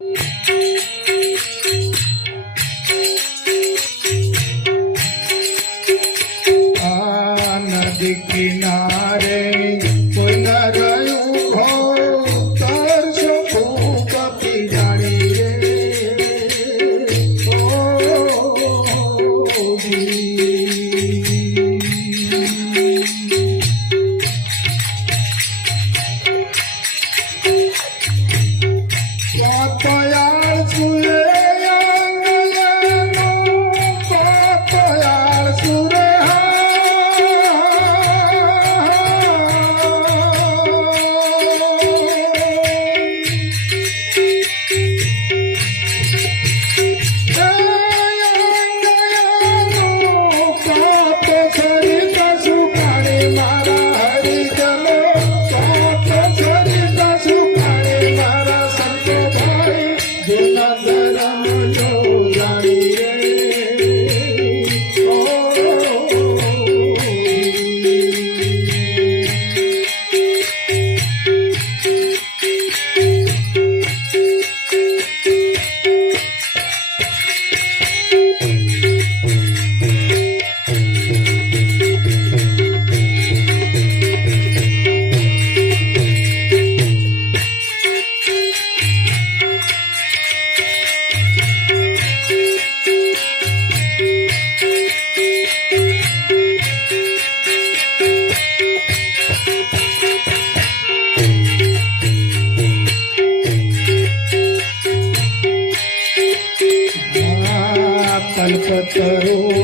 Yeah. संत करो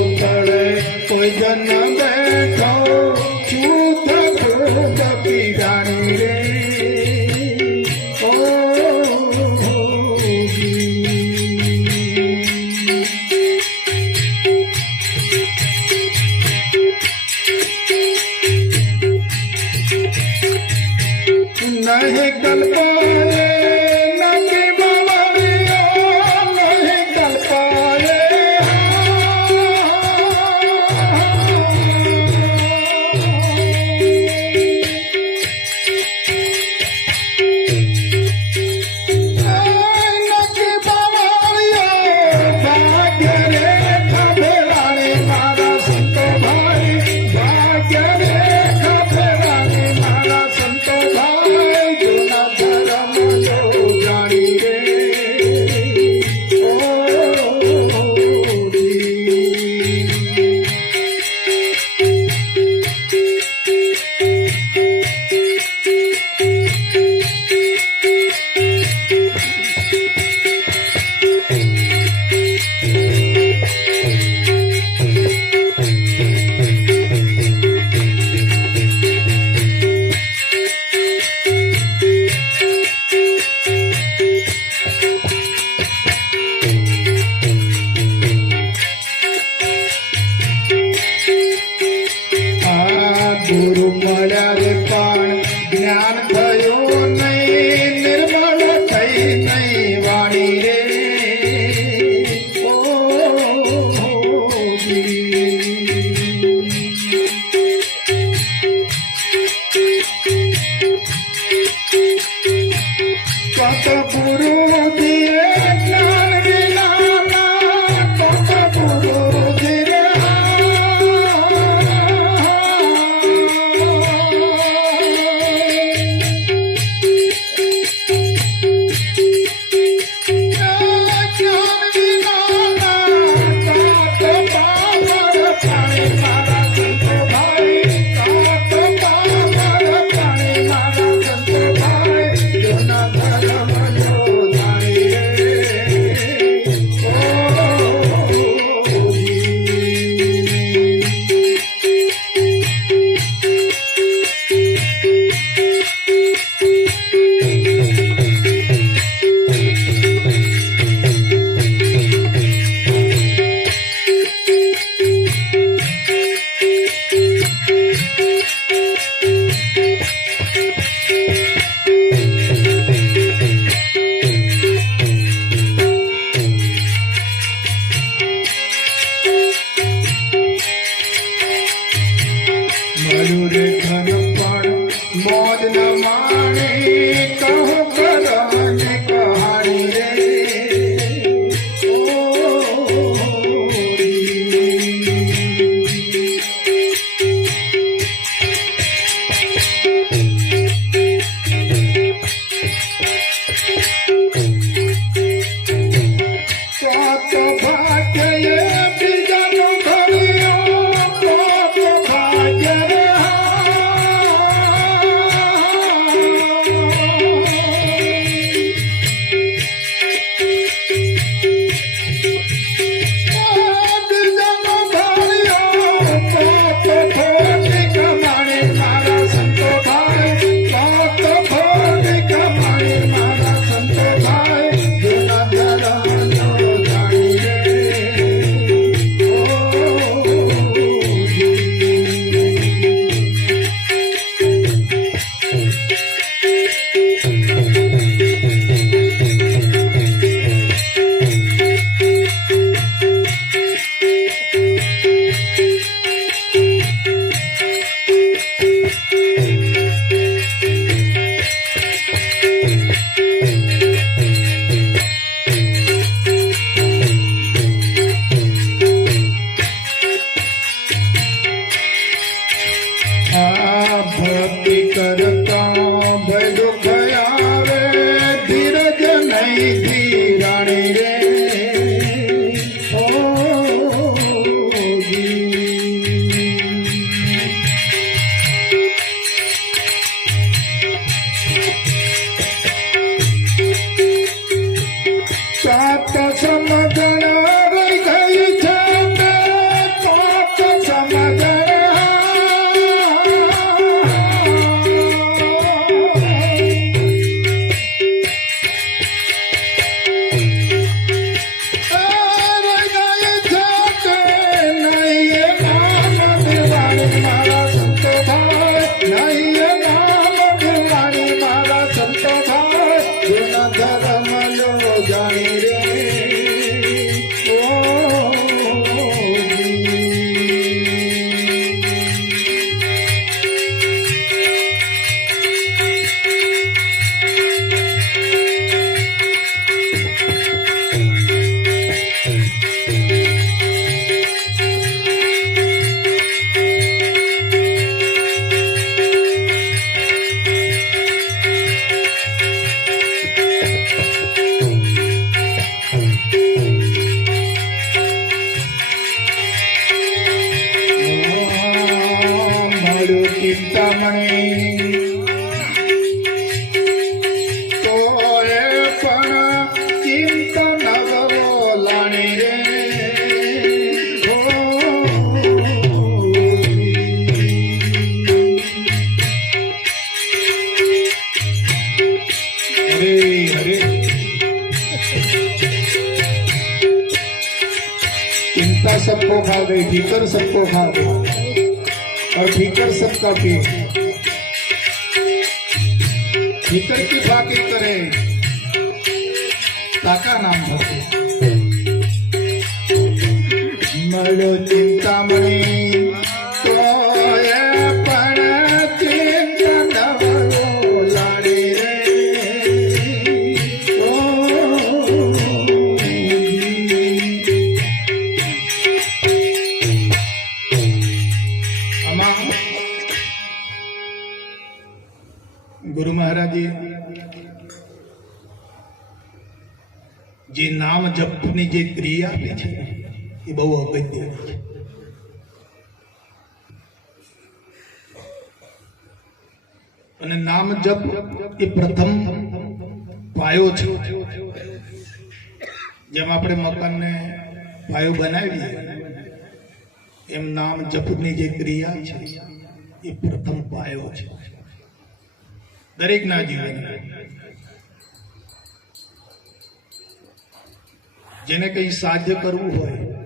भाई ठीकर सबको था और ठीकर सबका पियो ठीकर की बातें करें ताका नाम भरो મળો એ બહુ અગત્યની છે અને નામ જપ એ પ્રથમ પાયો છે. જેમ આપણે મકાનને પાયો બનાવીએ, એમ નામ જપની જે ક્રિયા છે, એ પ્રથમ પાયો છે. દરેકના જીવન જેને કંઈ સાધ્ય કરવું હોય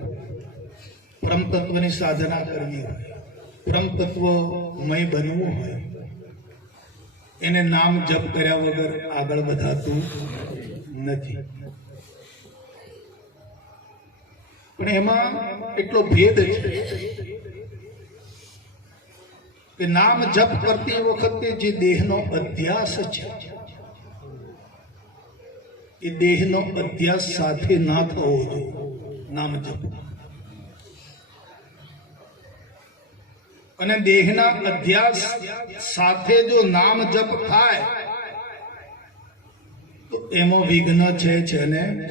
તત્વની સાધના કરવી હોય પરમ તત્વમય બનવું હોય, એને નામ જપ કર્યા વગર આગળ વધાતું નથી. પણ એમાં એટલો ભેદ છે કે નામ જપ કરતી વખતે જે દેહનો અધ્યાસ છે, એ દેહનો અધ્યાસ સાથે ના થવો જોઈએ, નામ જપ. અને દેહના અધ્યાસ સાથે જો નામ જપ થાય, તો એમાં વિઘ્ન છે છે ને.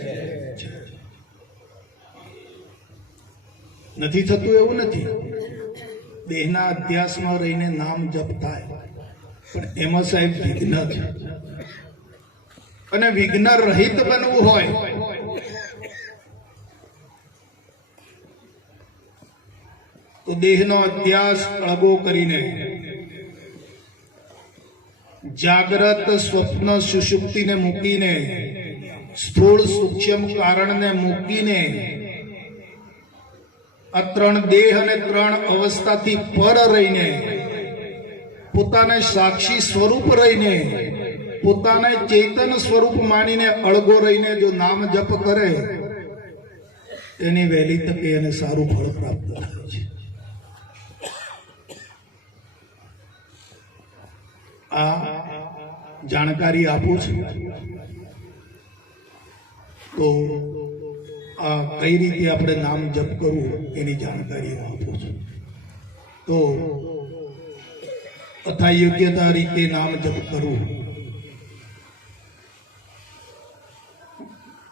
નથી થતું એવું નથી. દેહના અધ્યાસમાં રહીને નામ જપ થાય. પણ એમાં સાહેબ વિઘ્ન છે. અને વિઘ્ન રહિત બનવું હોય તો દેહનો અધ્યાસ અળગો કરીને. જાગ્રત સ્વપ્ન સુષુપ્તિને મૂકીને, સ્થૂળ સૂક્ષ્મ કારણને મૂકીને, આ ત્રણ દેહ અને ત્રણ અવસ્થાથી પર રહીને, પોતાને સાક્ષી સ્વરૂપ રહીને, પોતાને ચેતન સ્વરૂપ માનીને અળગો રહીને જો નામ જપ કરે, એની વહેલી તકે એને સારું ફળ પ્રાપ્ત થાય છે. આ જાણકારી આપું છું. તો આ કઈ રીતે આપણે નામ જપ કરવું એની જાણકારી હું આપું છું. તો તથા યોગ્યતા રીતે નામ જપ કરવું.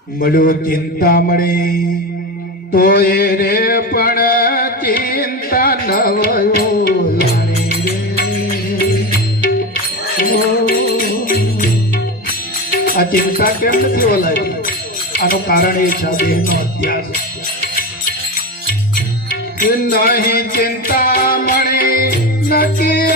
મળ્યો મળે તો એ રે પણ ચિંતા ન લાણી ચિંતા કેમ નથી ઓલાય? આનું કારણ એ છે દેહનો અભ્યાસ. નહીં ચિંતા મળી નકી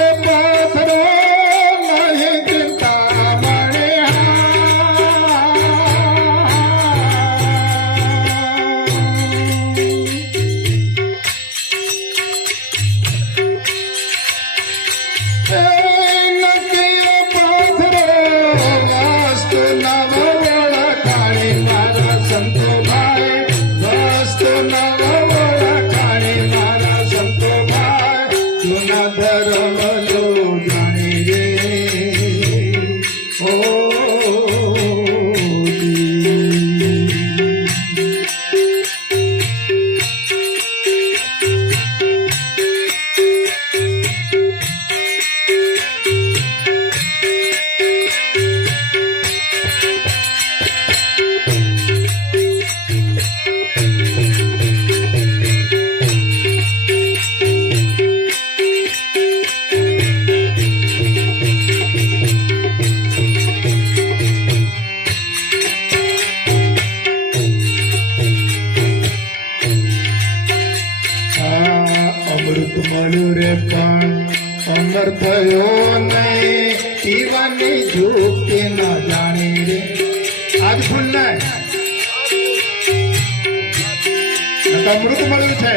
અમૃત મળ્યું છે.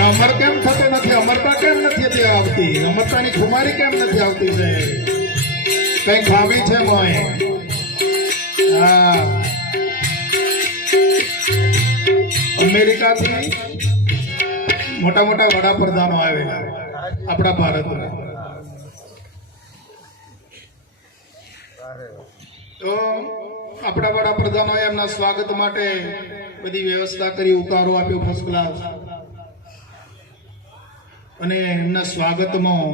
અમર કેમ થતો નથી? અમરતા કેમ નથી આવતી? અમરતાની ખુમારી કેમ નથી આવતી છે? કઈ ખામી છે મોય હા. અમેરિકાથી મોટા મોટા વડાપ્રધાનો આવેલા આપણા ભારતમાં તો આપણા વડાપ્રધાનો એમના સ્વાગત માટે બધી વ્યવસ્થા કરી ઉતારો આપ્યો ફર્સ્ટ ક્લાસ અને એમના સ્વાગતમાં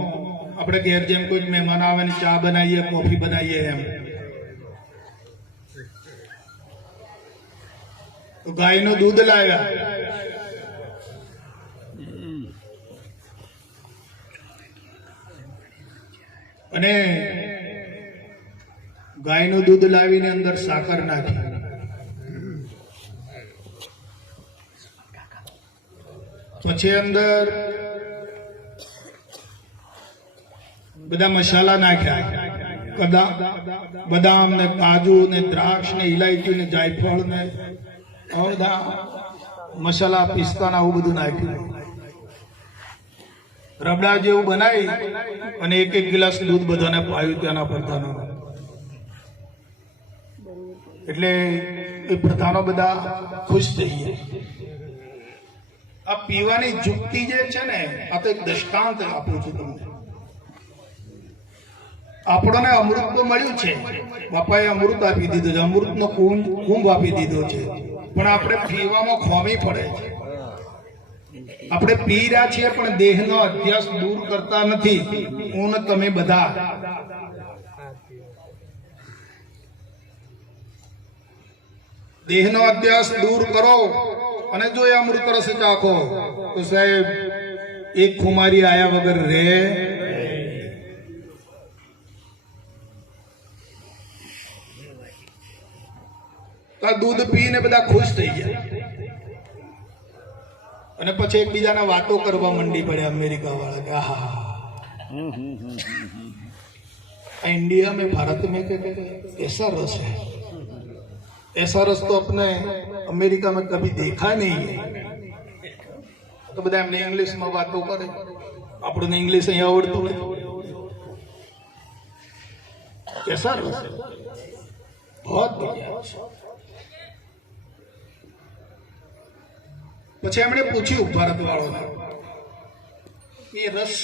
આપણે ઘેર જેમ કોઈ મહેમાન આવે ને ચા બનાવીએ, કોફી બનાવીએ એમ. તો ગાયનું દૂધ લાવ્યા. અને ગાયનું દૂધ લાવીને અંદર સાકર નાખી. પછી અંદર બધા મસાલા નાખ્યા. કદા, બદામ ને કાજુ ને દ્રાક્ષ ને ઇલાયચી ને જાયફળ ને બધા મસાલા પિસ્તા આવું બધું નાખ્યું. રબડા જેવું બનાવી અને એક એક ગ્લાસ દૂધ બધાને પાયું ત્યાંના પ્રધાનો. એટલે એ પ્રધાનો બધા ખુશ થઈ ગયા. આ પીવાની જુક્તિ જે છે ને, આ તો એક દ્રષ્ટાંત આપું છું તમને. આપણને અમૃત તો મળ્યું છે. બાપાએ અમૃત આપી દીધું છે. અમૃતનો કુંભ કુંભ આપી દીધો છે. પણ આપણે પીવામાં ખોમી પડે છે. આપણે પી રહ્યા છીએ, પણ દેહનો અભ્યાસ દૂર કરતા નથી. હું તમે બધા. દેહનો અભ્યાસ દૂર કરો અને જો એ અમૃત રસ ચાખો, તો સાહેબ, એક ખુમારી આયા વગર રે તો દૂધ પીને બધા ખુશ થઈ ગયા. અને પછી એકબીજાના વાતો કરવા મંડી પડ્યા અમેરિકા વાળા કે હા ઇન્ડિયા મેં ભારત મેં કે, કેસા રસ હૈ? ऐसा रस तो अपने अमेरिका में कभी देखा नहीं है તો બધા એમને ઇંગ્લિશમાં વાતો કરે આપણને ઇંગ્લિશ અહીં આવડતું નથી कैसा रस है बहुत बढ़िया रस है પછી એમણે પૂછ્યું ભારત વાળોને એ રસ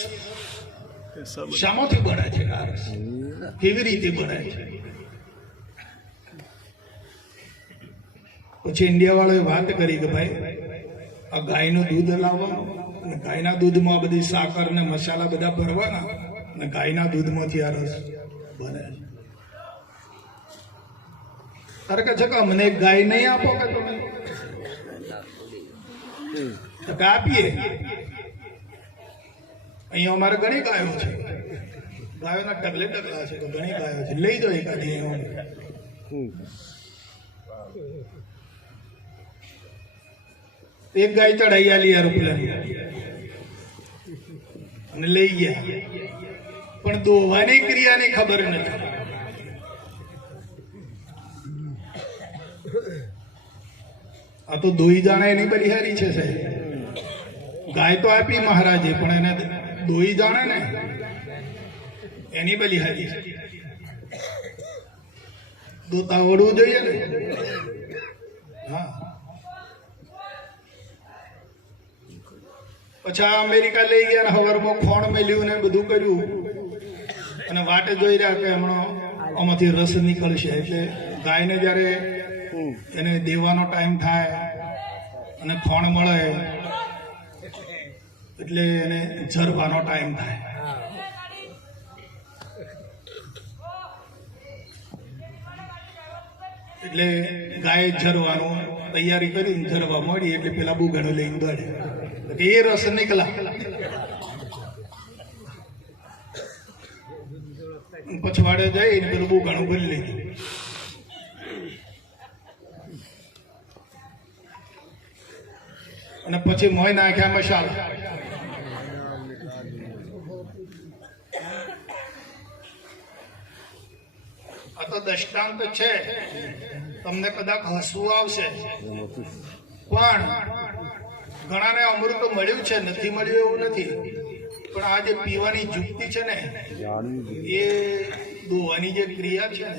શામાંથી બને છે આ રસ કેવી રીતે બને છે પછી ઇન્ડિયા વાળાએ વાત કરી કે ભાઈ, આ ગાયનું દૂધ લાવવાનું અને ગાયના દૂધમાં બધી સાકર ને મસાલા બધા ભરવાના અને ગાયના દૂધમાંથી આ રસ બને. તારે કે છે કે મને એક ગાય નહીં આપો કે તમે? આપીએ. અહીંયા અમારે ઘણી ગાયો છે. ગાયોના ટગલે ટગલા છે, તો ઘણી ગાયો છે. લઈ જાઓ એકાદી અહીંયા. એક ગાય ચડાઈ આલી રૂપિયા અને લઈ ગયા. પણ દોવાની ક્રિયાની ખબર નથી. આ તો દોઈ જાણે એની પરિહારી છે સાહેબ. ગાય તો આપી મહારાજે, પણ એને દોઈ જાણે ને એની બલિહારી દોતા વળવું જોઈએ ને? હા. પછી અમેરિકા લઈ ગયા ને હવારમાં ખોણ મેલ્યું ને બધું કર્યું. અને વાટે જોઈ રહ્યા કે હમણાં આમાંથી રસ નીકળશે. એટલે ગાયને જ્યારે એને દેવાનો ટાઈમ થાય અને ફોણ મળે, એટલે એને ઝરવાનો ટાઈમ થાય. એટલે ગાય ઝરવાનું, તૈયારી કરી જરવા મળી એટલે પેલા બુગાડો લઈને દોડે. રસ નીકળા. પછવાડે જઈને પેલું ઘણું ભરી લીધું. અને પછી મોય નાખ્યા મશાલ આ તો દ્રષ્ટાંત છે. તમને કદાચ હસવું આવશે. પણ ઘણાને અમૃત મળ્યું છે નથી મળ્યું એવું નથી. પણ આ જે પીવાની જુક્તિ છે ને એ દોવાની જે ક્રિયા છે ને